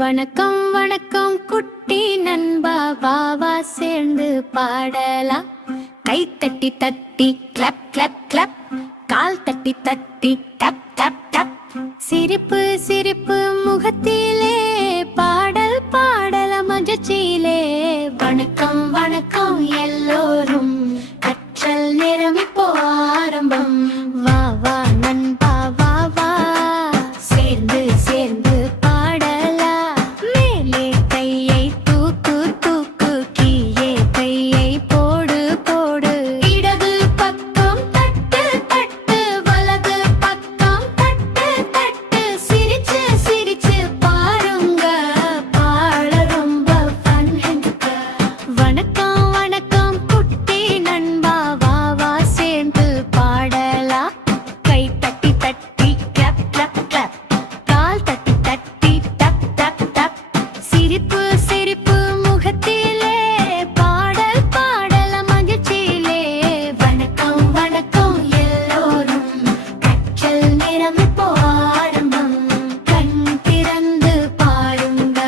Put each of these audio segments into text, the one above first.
வணக்கம் வணக்கம் குட்டி நண்பா, வா சேர்ந்து பாடலாம். கை தட்டி தட்டி கிளப் கிளப் கிளப், கால் தட்டி தட்டி டப் டப் டப். சிரிப்பு சிரிப்பு முகத்திலே, பாடல் பாடல மகிழ்ச்சியிலே. வணக்கம் வணக்கம் எல்லோரும், கற்றல் நேரம் இப்போ ஆரம்பம். வா வா நண்பா வா வா, சேர்ந்து சேர்ந்து பாடலாம். மேலே கையை தூக்கு தூக்கு, கீழே கையை போடு போடு. இடது பக்கம் தட்டு தட்டு, வலது பக்கம் தட்டு தட்டு. சிரிச்சு சிரிச்சு பாருங்க, பாட ரொம்ப ஃபன். வணக்கம் வணக்கம் குட்டி நண்பா, வா சேர்ந்து பாடலாம். கை தட்டி தட்டி கிளப் கிளப் கிளப், கால் தட்டி தட்டி டப் டப் டப். சிரிப்பு சிரிப்பு முகத்திலே, பாடல் பாடல மகிழ்ச்சியிலே. வணக்கம் வணக்கம் எல்லோரும், கற்றல் நேரம் இப்போ ஆரம்பம். கண் திறந்து பாருங்க,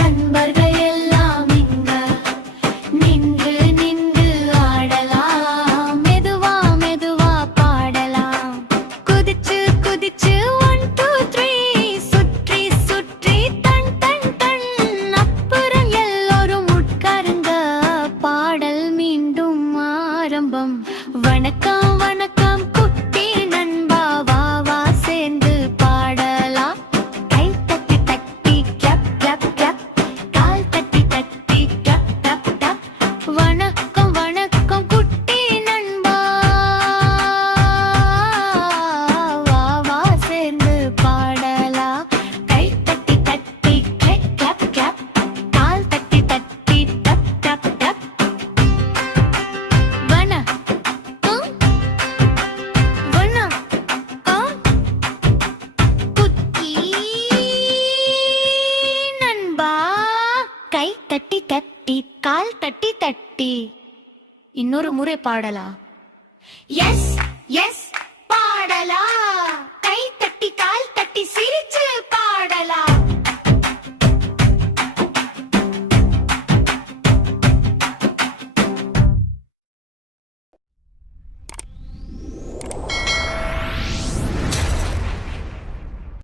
நண்பர்கள் எல்லாம் இங்க. நின்று நின்று ஆடலாம், மெதுவா மெதுவா பாடலாம். குதிச்சு குதிச்சு 1 2 3, சுற்றி சுற்றி டன் டன் டன். அப்புறம் எல்லோரும் உட்காருங்க, பாடல் மீண்டும் ஆரம்பம். வணக்கம் வணக்கம் குட்டி நண்பா, வா சேர்ந்து பாடலாம். கை தட்டி தட்டி கிளப் கிளப் கிளப், கால் தட்டி தட்டி டப் டப் டப். வணக்கம் வணக்கம் குட்டி நண்பா, வா சேர்ந்து பாடலாம். கை தட்டி தட்டி கிளப் கிளப் கிளப், கால் தட்டி தட்டி டப் டப் டப். வணக்கம் வணக்கம் குட்டி நண்பா. கை தட்டி தட்டி, கால் தட்டி தட்டி. இன்னொரு முறை பாடலாம். எஸ் எஸ் பாடலாம். கை தட்டி கால் தட்டி சிரிச்சு